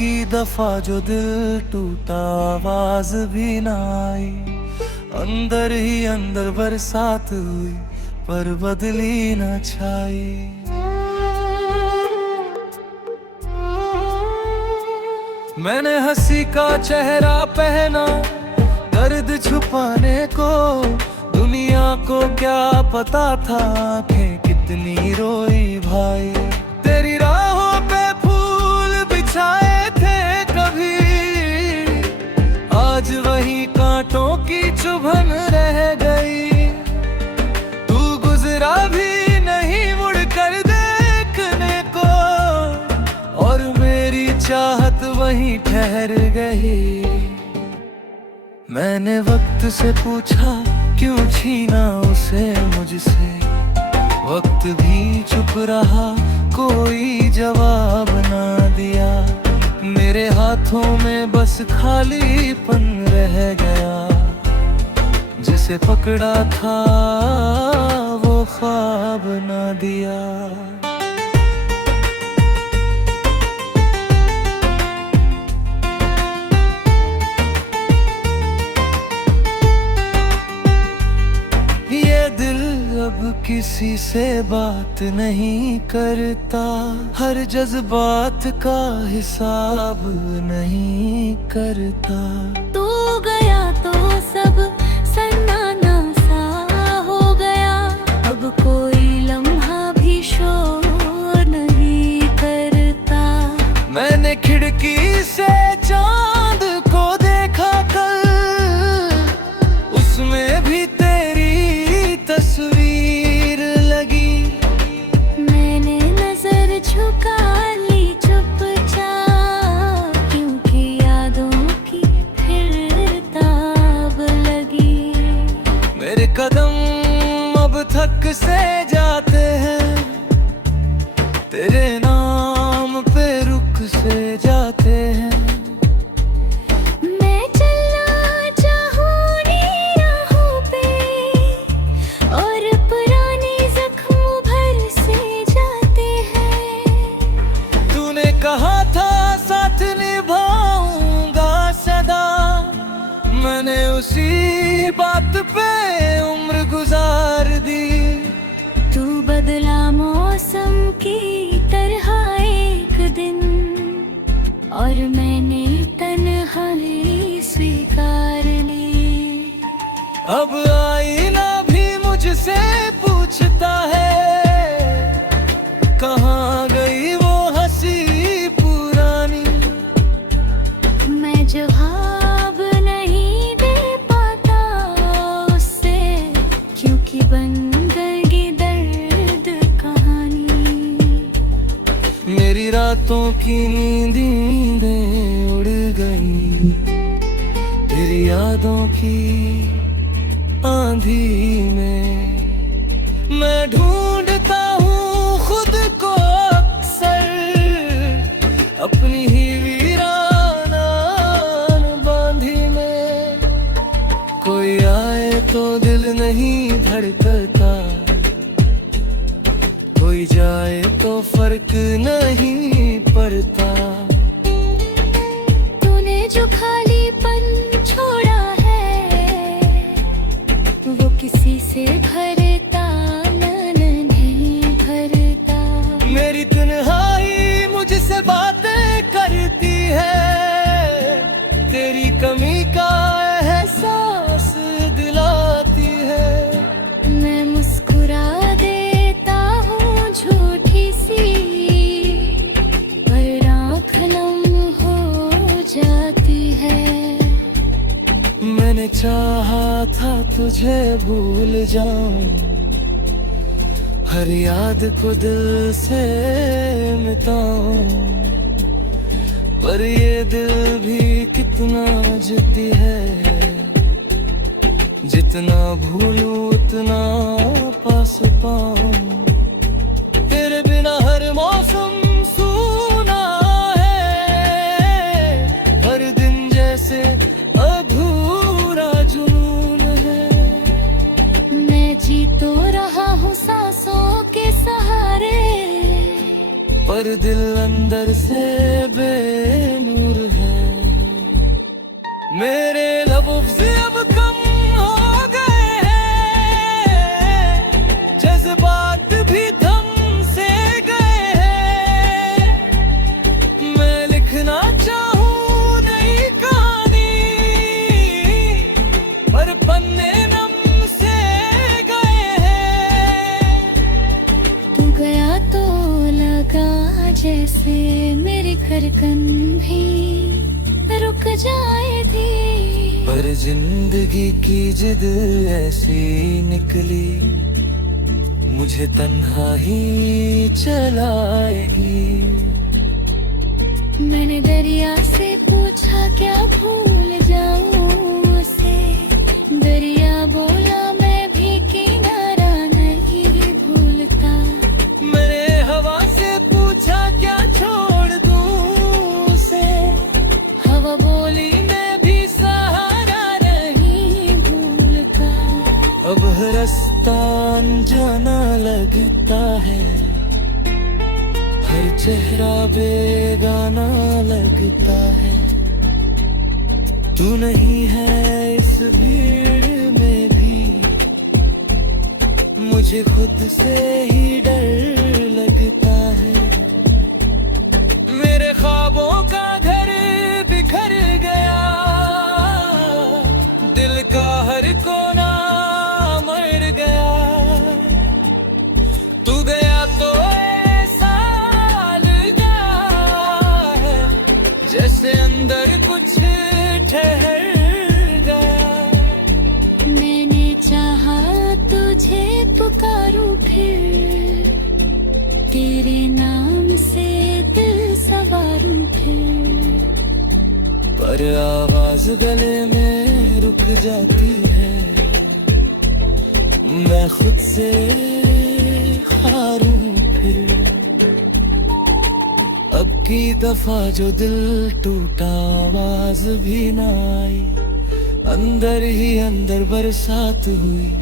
की दफा जो दिल टूटा आवाज भी ना आई। अंदर ही अंदर बरसात हुई पर बदली न छाई। मैंने हंसी का चेहरा पहना दर्द छुपाने को। दुनिया को क्या पता था आंखें कितनी रोई भाई। तेरी राहों पे फूल बिछाए थे कभी, आज वही कांटों की चुभन रह गई। तू गुजरा भी नहीं मुड़ कर देखने को, और मेरी चाहत वहीं ठहर गई। मैंने वक्त से पूछा क्यों छीना उसे मुझसे, वक्त भी चुप रहा कोई जवाब ना दिया। मेरे हाथों में बस खालीपन रह गया, जिसे पकड़ा था वो ख्वाब ना दिया। अब किसी से बात नहीं करता, हर जज्बात का हिसाब नहीं करता। तू गया तो सब सन्नाटा सा हो गया, अब कोई लम्हा भी शोर नहीं करता। मैंने खिड़की से चांद को देखा कल, उसमें भी तेरी तस्वीर लगी। मैंने नजर झुका ली चुपचाप, क्योंकि यादों की फिर ताब लगी। मेरे कदम अब थक से जाते हैं, तेरे नाम पे रुक से जाते हैं। कहा था साथ निभाऊंगा सदा, मैंने उसी बात पे उम्र गुजार दी। तू बदला मौसम की तरह एक दिन, और मैंने तन्हाई स्वीकार ली। अब आईना भी मुझसे पूछता है, कहाँ गई वो जवाब नहीं दे पाता उससे, क्योंकि बन गई दर्द कहानी। मेरी रातों की नींदें उड़ गई, तेरी यादों की आंधी में। मैं ढूंढता हूँ खुद को अक्सर, अपनी ही कोई आए तो दिल नहीं धड़कता, कोई जाए तो फर्क नहीं पड़ता। तूने जो खालीपन छोड़ा है, वो किसी से भरता नहीं भरता। मेरी तन्हाई मुझसे बातें करती है, तेरी कमी का एहसास दिलाती है। मैं मुस्कुरा देता हूँ झूठी सी, पर आँख नम हो जाती है। मैंने चाहा था तुझे भूल जाऊं, हर याद को दिल से मिटाऊं, पर ये दिल भी कितना जिद्दी है। जितना भूलूं उतना पास पाऊं, तेरे बिना हर मौसम सूना है। हर दिन जैसे अधूरा जुनून है। मैं जी तो रहा हूँ सांसों के सहारे, पर दिल अंदर से बेनूर मेरे लफ्ज़ अब कम हो गए हैं, जज्बात भी थम से गए हैं। मैं लिखना चाहूँ नई कहानी, पर पन्ने नम से गए हैं। तू गया तो लगा जैसे मेरी धड़कन भी रुक जाए थी। पर जिंदगी की जिद ऐसी निकली, मुझे तन्हा ही चलाएगी। मैंने दरिया से पूछा क्या भूल जाऊं उसे, दरिया बोला मैं भी किनारा नहीं भूलता। मैंने हवा से पूछा क्या छोड़ दूं उसे, हवा बोली मैं भी सहारा नहीं भूलता। अब रास्ता अनजाना लगता है, हर चेहरा बेगाना लगता है। तू नहीं है इस भीड़ में भी, मुझे खुद से ही डर लगता है। मेरे ख्वाबों का घर बिखर गया, दिल का हर कोना मर गया। तू गया तो ऐसा लगा है, जैसे अंदर कुछ ठहर गया। मैंने चाहा तुझे पुकारूं फिर, तेरे नाम से दिल सवारूं फिर। पर आवाज गले में रुक जाती है, मैं खुद से हारूं फिर। अब की दफा जो दिल टूटा आवाज भी ना आई, अंदर ही अंदर बरसात हुई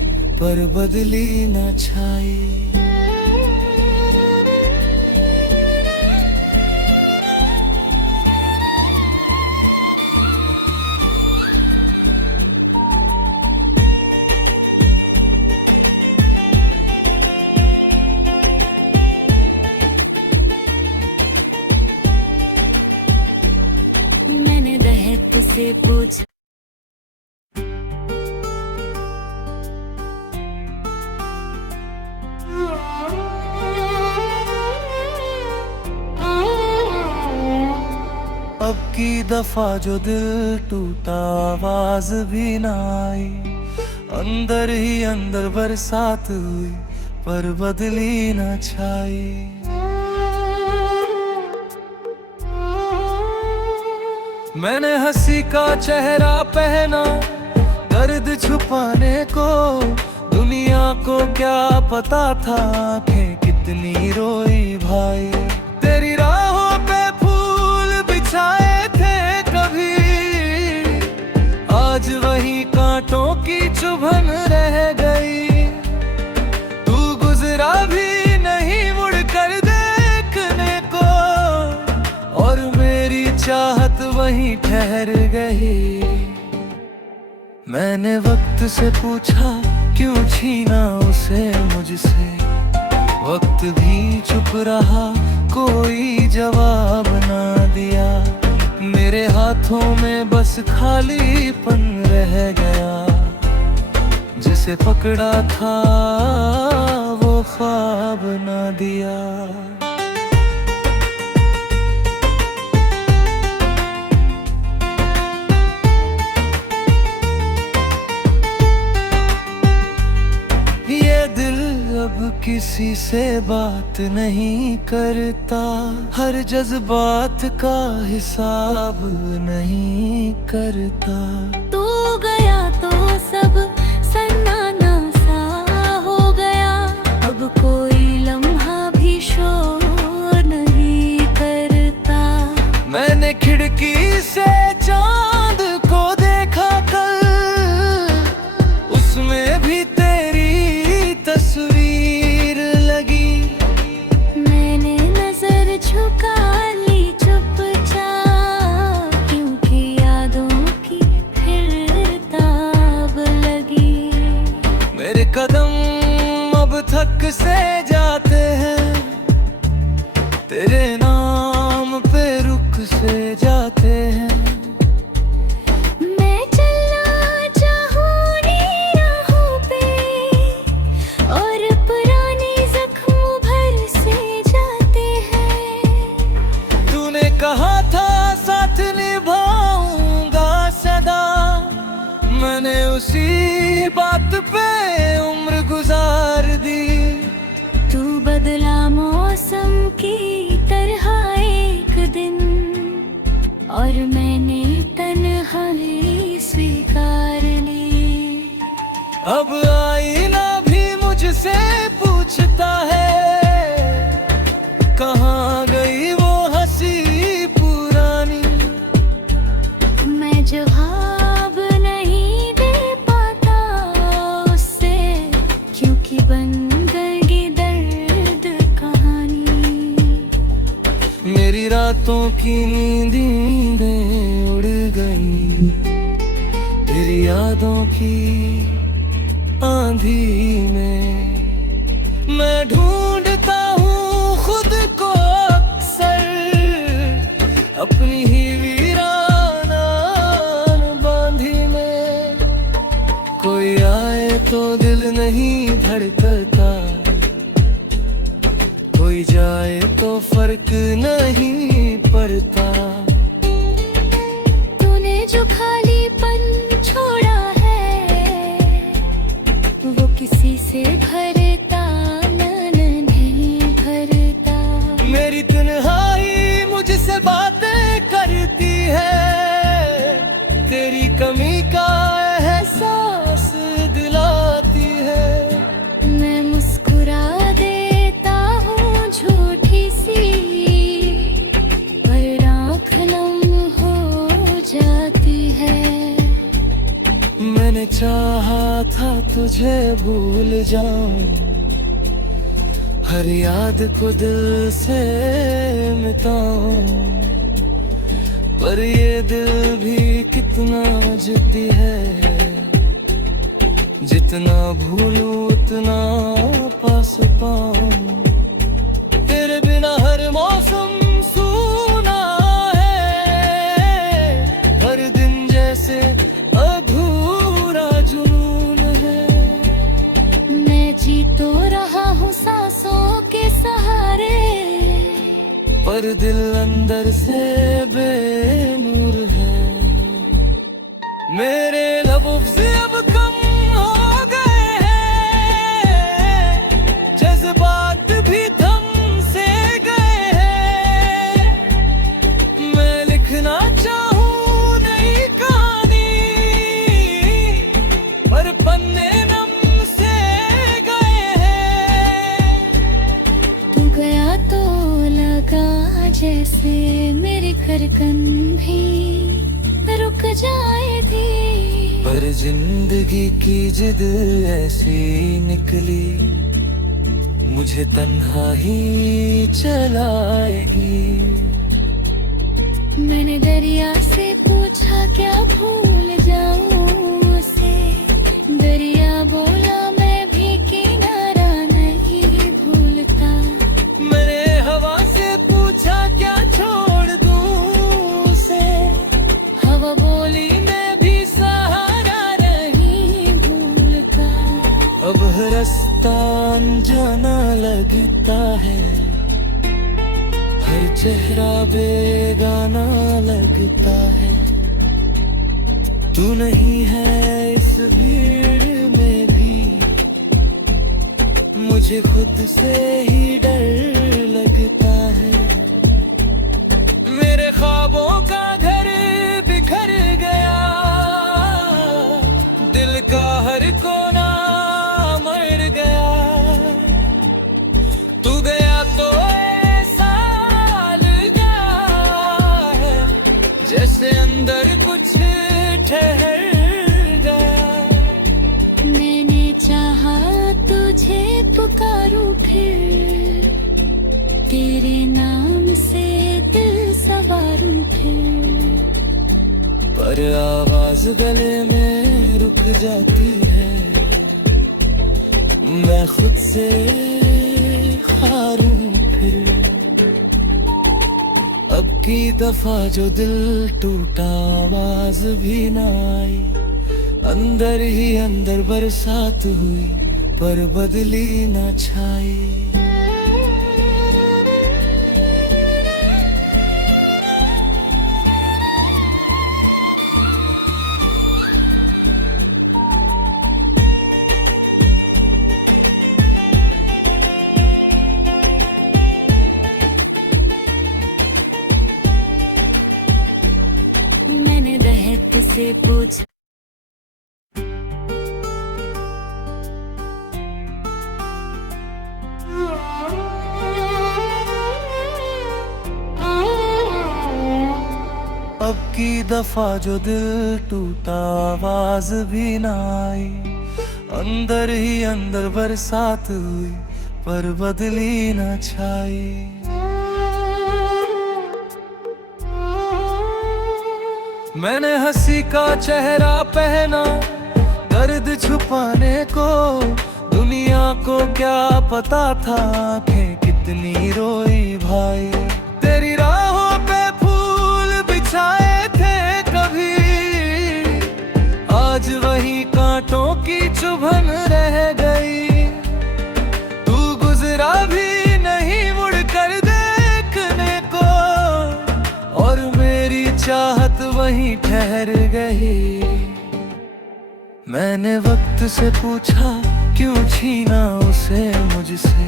पर बदली ना छाई। मैंने दहक से पूछा अब की दफा जो दिल टूटा आवाज भी ना आई, अंदर ही अंदर बरसात हुई पर बदली ना छाई। मैंने हंसी का चेहरा पहना दर्द छुपाने को, दुनिया को क्या पता था आंखें कितनी रोई भाई। तेरी राहों पे फूल बिछाए थे कभी, आज वही कांटों की चुभन रह गई। तू गुजरा भी नहीं मुड़ कर देखने को, और मेरी चाहत वहीं ठहर गई। मैंने वक्त से पूछा क्यों छीना उसे मुझसे, वक्त भी चुप रहा कोई जवाब ना दिया। मेरे हाथों में बस खालीपन रह गया, जिसे पकड़ा था वो ख्वाब ना दिया। अब किसी से बात नहीं करता, हर जज्बात का हिसाब नहीं करता। तू गया तो सब सन्नाटा सा हो गया, अब कोई लम्हा भी शोर नहीं करता। मैंने खिड़की से चांद को देखा कल, उसमें भी तेरी तस्वीर लगी। मैंने नजर झुका ली चुपचाप, क्योंकि यादों की कदम अब थक से जाते हैं, तेरे नाम पे रुक से जाते हैं। मैं चलना चाहूं राहों पे और पुराने जख्म भर से जाते हैं। तूने कहा था साथ निभाऊंगा सदा, मैंने उसी बात पे उम्र गुजार दी। तू बदला मौसम की तरह एक दिन, और मैंने तन्हाई स्वीकार ली। अब आईना भी मुझसे पूछता है, कहाँ गई वो हंसी पुरानी। मैं जवाब नहीं दे पाता उससे, क्योंकि बन गई दर्द कहानी। मेरी रातों की नींदें उड़ गई, तेरी यादों की आंधी में। मैं ढूंढता हूँ खुद को अक्सर, अपनी ही वीराना बांधी में। कोई आए तो दिल नहीं धड़कता, कोई जाए तो फर्क नहीं पड़ता। तूने जो खालीपन छोड़ा है, वो किसी से भरता नहीं भरता। मेरी तन्हाई मुझसे बातें करती है, तेरी कमी का एहसास दिलाती है। मैं मुस्कुरा देता हूँ झूठी सी, पर आँख नम हो जाती है। मैंने चाहा था तुझे भूल जाऊं, हर याद को दिल से मिटाऊं, पर ये दिल भी कितना जिद्दी है। जितना भूलूं उतना पास पाऊं, तेरे बिना हर मौसम सूना है, हर दिन जैसे अधूरा जुनून है। मैं जी तो रहा हूँ सांसों के सहारे, पर दिल अंदर से बेनूर है। मेरे लफ्ज़ अब कम हो गए हैं, जज्बात भी थम से गए हैं। मैं लिखना चाहूँ नई कहानी, पर पन्ने नम से गए हैं। तू गया तो लगा जैसे मेरी धड़कन भी रुक जाए थी। पर जिंदगी की जिद ऐसी निकली, मुझे तन्हा ही चलाएगी। मैंने दरिया से पूछा क्या भूल जाऊं उसे, दरिया बोला मैं भी किनारा नहीं भूलता। मैंने हवा से पूछा क्या छोड़ दूं उसे, हवा बोली मैं भी सहारा नहीं भूलता। अब रास्ता अनजाना लगता है, हर चेहरा बेगाना लगता है। तू नहीं है इस भीड़ में भी, मुझे खुद से ही डर लगता है। मेरे ख्वाबों का घर बिखर गया, दिल का हर कोना मर गया। तू गया तो ऐसा लगा है, जैसे अंदर कुछ ठहर गया। मैंने चाहा तुझे पुकारूं फिर, तेरे नाम से दिल सवारूं फिर। पर आवाज गले में रुक जाती है, मैं खुद से हारूं फिर। अब की दफा जो दिल टूटा आवाज भी ना आई, अंदर ही अंदर बरसात हुई पर बदली ना छाई। मैंने रहत से पूछा अब की दफा जो दिल टूटा आवाज भी ना आई, अंदर ही अंदर बरसात हुई पर बदली ना छाई। मैंने हंसी का चेहरा पहना दर्द छुपाने को, दुनिया को क्या पता था आंखें कितनी रोई भाई। तेरी राहों पे फूल बिछाए थे कभी, आज वही कांटों की चुभन रह गई। तू गुजरा भी नहीं मुड़ कर देखने को, और मेरी चाहत वहीं ठहर गई। मैंने वक्त से पूछा क्यों छीना उसे मुझसे,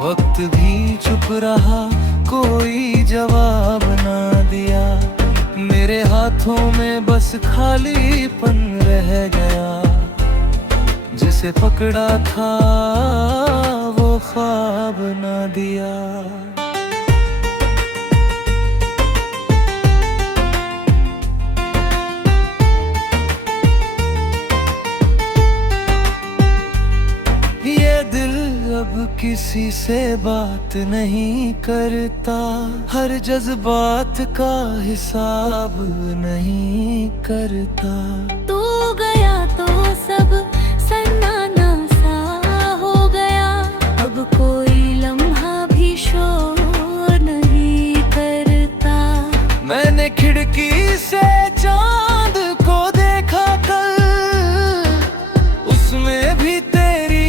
वक्त भी चुप रहा कोई जवाब ना दिया। मेरे हाथों में बस खालीपन रह गया, जिसे पकड़ा था वो ख्वाब ना दिया। अब किसी से बात नहीं करता, हर जज्बात का हिसाब नहीं करता। तू गया तो सब सन्नाटा सा हो गया, अब कोई लम्हा भी शोर नहीं करता। मैंने खिड़की से चांद को देखा कल, उसमें भी तेरी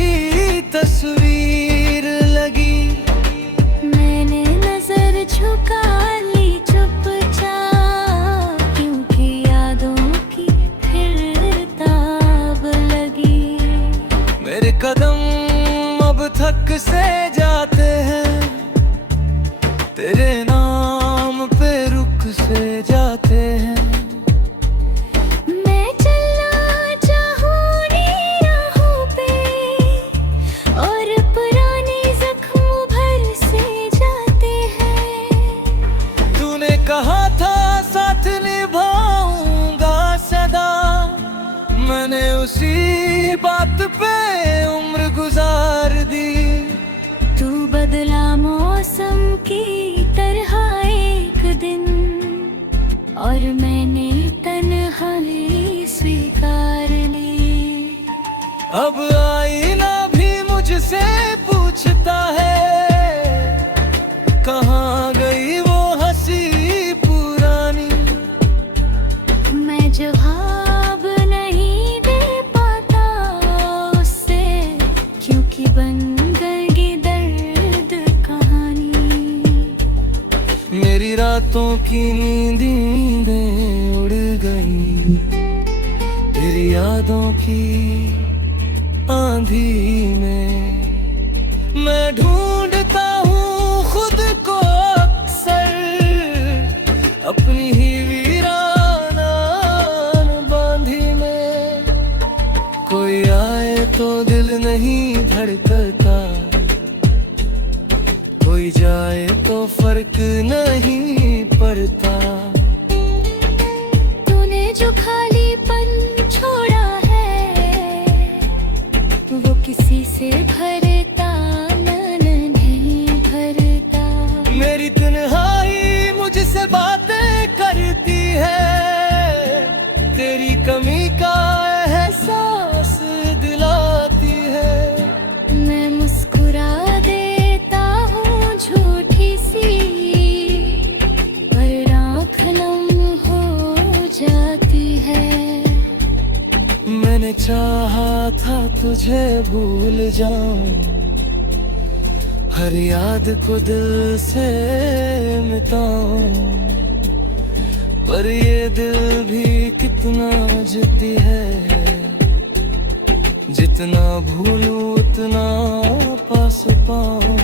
तस्वीर लगी। मैंने नजर झुका ली चुपचाप, क्योंकि यादों की फिर ताब लगी। मेरे कदम अब थक से जाते हैं, तेरे नाम पे रुक से जाते हैं। कहा था साथ निभाऊंगा सदा, मैंने उसी बात पे उम्र गुजार दी। तू बदला मौसम की तरह एक दिन, और मैंने तन्हाई स्वीकार ली। अब आईना भी मुझसे पूछता है, कहाँ गई वो जवाब नहीं दे पाता उससे, क्योंकि बन गई दर्द कहानी। मेरी रातों की नींदें उड़ गई, तेरी यादों की आंधी में। मैं ढूंढता हूँ खुद को अक्सर, अपनी ही कोई आए तो दिल नहीं धड़कता, कोई जाए तो फर्क नहीं पड़ता। तूने जो खालीपन छोड़ा है, वो किसी से भरता नहीं भरता। मेरी तन्हाई मुझसे बातें करती है, तेरी कमी का एहसास दिलाती है। मैंने चाहा था तुझे भूल जाऊं, हर याद को दिल से मिटाऊं, पर ये दिल भी कितना जिद्दी है, जितना भूलूं उतना पास पाऊं।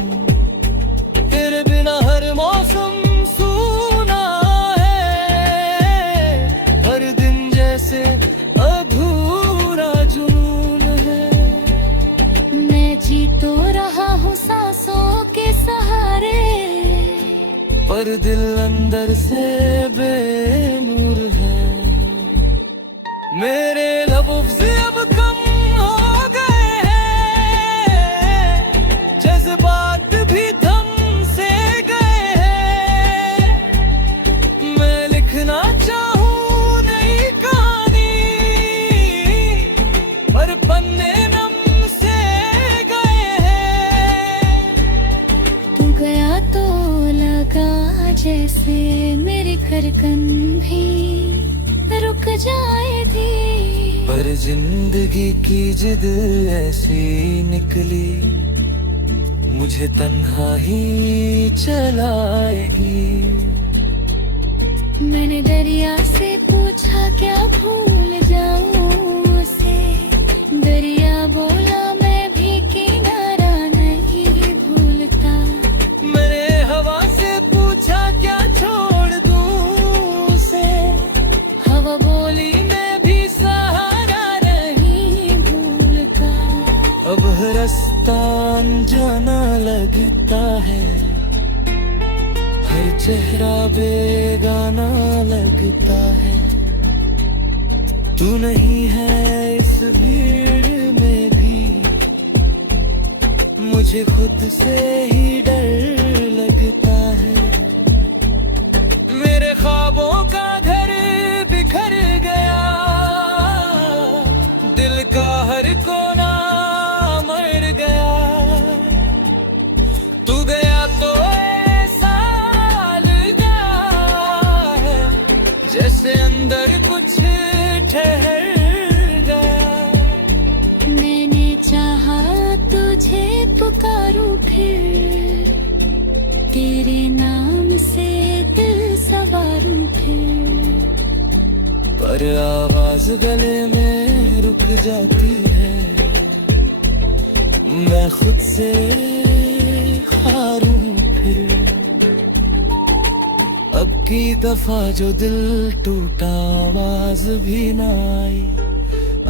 तेरे बिना हर मौसम सूना है, हर दिन जैसे अधूरा जुनून है। मैं जी तो रहा हूँ सांसों के सहारे, पर दिल अंदर से बेनूर है। मेरे लफ्ज़ अब कम हो गए हैं, जज्बात भी थम से गए हैं। मैं लिखना चाहूँ नई कहानी, पर पन्ने नम से गए हैं। तू गया तो लगा जैसे मेरी धड़कन भी रुक जाएगी, पर जिंदगी की जिद ऐसी निकली, मुझे तन्हा ही चलाएगी। मैंने दरिया से पूछा क्या भूल जाऊं उसे, दरिया बोला मैं भी किनारा नहीं भूलता। मैंने हवा से पूछा क्या छोड़ दूं उसे, हवा बोली मैं भी सहारा नहीं भूलता। अब रास्ता अनजाना लगता है, हर चेहरा बेगाना लगता है। तू नहीं है इस भीड़ में भी, मुझे खुद से ही डर लगता है। मेरे ख्वाबों का घर बिखर गया, दिल का हर कोना मर गया। तू गया तो ऐसा लगा है, जैसे अंदर कुछ ठहर गया। मैंने चाहा तुझे पुकारूं फिर, तेरे नाम से दिल सवारूं फिर, पर आवाज गले में रुक जाती है, मैं खुद से हारूं फिर। अब की दफा जो दिल टूटा आवाज भी ना आई,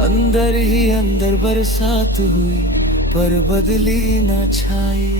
अंदर ही अंदर बरसात हुई पर बदली ना छाई।